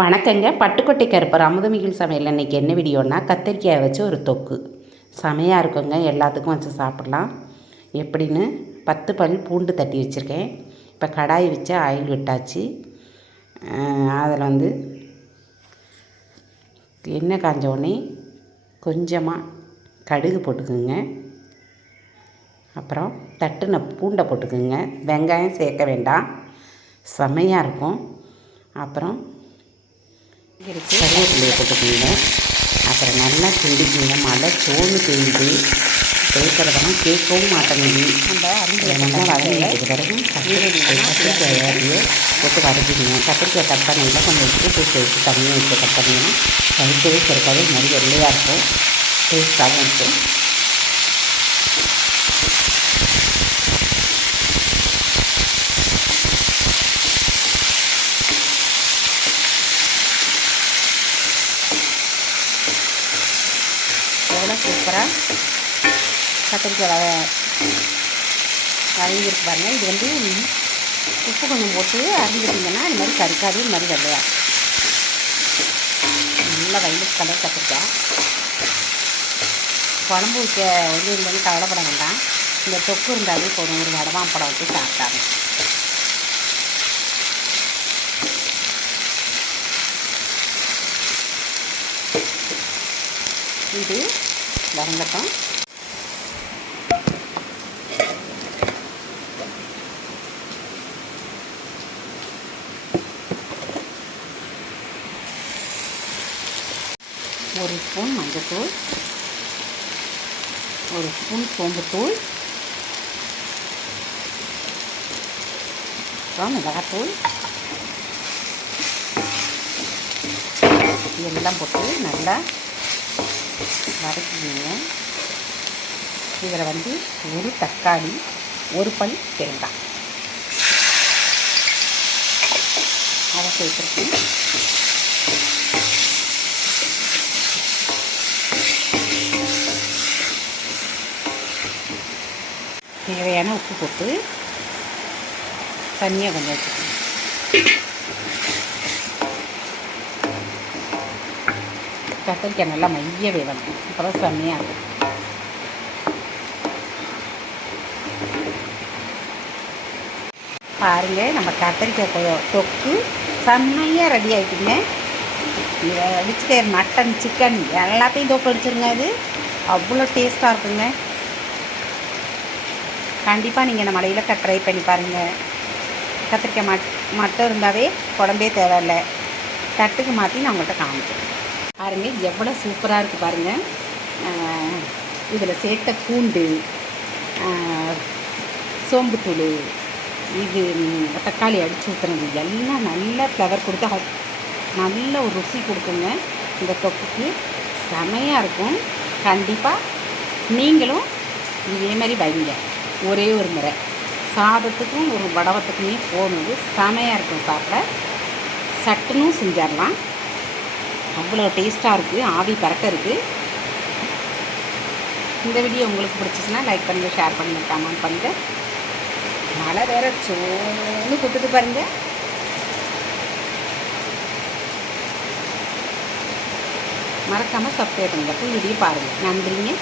வணக்கங்க. பட்டுக்கொட்டை கருப்பர் அமுதமிகில் சமையல் இன்றைக்கி என்ன வீடியோனா கத்திரிக்காயை வச்சு ஒரு தொக்கு. செமையாக இருக்குங்க. எல்லாத்துக்கும் வச்சு சாப்பிட்லாம். எப்படின்னு பத்து பல் பூண்டு தட்டி வச்சுருக்கேன். இப்போ கடாய் வச்சு ஆயில் விட்டாச்சு. அதில் வந்து எண்ணெய் காஞ்ச உடனே கொஞ்சமாக கடுகு போட்டுக்குங்க. அப்புறம் தட்டுன பூண்டை போட்டுக்குங்க. வெங்காயம் சேர்க்க வேண்டாம். செமையாக இருக்கும். அப்புறம் கருவேப்பிலையை போட்டுக்கோங்க அப்புறம் நல்லா கிண்டிக்கிங்க மழை சோறு பெய்யுது. பேசுகிறதெல்லாம் கேட்கவும் மாட்டேங்குது. நம்ம நல்லா வதங்கிட்டு பிறகு கத்திரிக்காய் போட்டு வதக்கிங்க கத்திரிக்காய் கட் பண்ணிங்கன்னா கொஞ்சம் உப்பு சேர்த்து தண்ணியை வச்சு கட் பண்ணிங்கன்னா கருக்காது இது மாதிரி வெள்ளையாக இருக்கும். டேஸ்ட்டாகவும் இருக்கும் எவ்வளோ சூப்பராக கத்திரிக்காய் வ வதங்கியிருக்கு பாருங்கள் இது வந்து உப்பு கொஞ்சம் போட்டு அரைஞ்சிட்டிங்கன்னா இது மாதிரி கறிக்காது இது மாதிரி வெள்ளையா நல்லா வயலுக்கு கலர் கத்திரிக்காய். குழம்பு வைக்க வந்து இல்லைன்னு கவலைப்பட வேண்டாம். இந்த தொக்கு இருந்தாலே போதும். ஒரு வடவாம் படம் வச்சு சாப்பிட்டாங்க இது வதங்கட்டும். ஒரு ஸ்பூன் மஞ்சத்தூள் ஒரு ஸ்பூன் சோம்புத்தூள் அப்புறம் மிளகாத்தூள். இதெல்லாம் போட்டு நல்லா வதக்கிங்க இதில் வந்து ஒரு தக்காளி ஒரு பல் தேங்காய். அதை சேர்த்துருக்கேன். தேவையான உப்பு போட்டு தண்ணியை கொஞ்சம் வச்சுக்கணும் கத்திரிக்காய் நல்லா மைய வேகணும் அப்புறம் செம்மையாக இருக்கும் பாருங்கள் நம்ம கத்திரிக்காய் தொக்கு செம்மையாக ரெடி ஆகிட்டுங்க வெஜிடேரியன் மட்டன் சிக்கன் எல்லாத்தையும் தொக்கு அடிச்சிருங்க அது அவ்வளோ டேஸ்ட்டாக இருக்குங்க. கண்டிப்பாக நீங்கள் இந்த மலையில் ட்ரை பண்ணி பாருங்கள் கத்திரிக்காய் மட் மட்டும் இருந்தாவே குழம்பே தேவையில்லை. தட்டுக்கு மாற்றி நான் உங்கள்கிட்ட காமிக்கிறேன். பாருங்க எவ்வளோ சூப்பராக இருக்குது பாருங்கள் இதில் சேர்த்த பூண்டு சோம்புத்தூள் இது தக்காளி அடித்து ஊற்றுறது எல்லாம் நல்ல ஃப்ளவர் கொடுத்து நல்ல ஒரு ருசி கொடுக்குங்க இந்த தொக்குக்கு. செமையாக இருக்கும். கண்டிப்பாக நீங்களும் இதே மாதிரி வைங்க. ஒரே ஒரு முறை. சாதத்துக்கும் ஒரு வடவத்துக்குமே போனது செமையாக இருக்கும் சாப்பிட. சட்டுன்னு செஞ்சிடலாம். அவ்வளோ டேஸ்ட்டாக இருக்குது ஆவி பறக்க இருக்குது இந்த வீடியோ உங்களுக்கு பிடிச்சிச்சுன்னா லைக் பண்ணுங்கள் ஷேர் பண்ணுங்கள் கமெண்ட் பண்ணுங்கள் மழை வேறு சோன்னு கொடுத்துட்டு பாருங்க. மறக்காமல் சப்ஸ்கிரைப் பண்ணுங்கள் வீடியோ பாருங்கள் நன்றிங்க.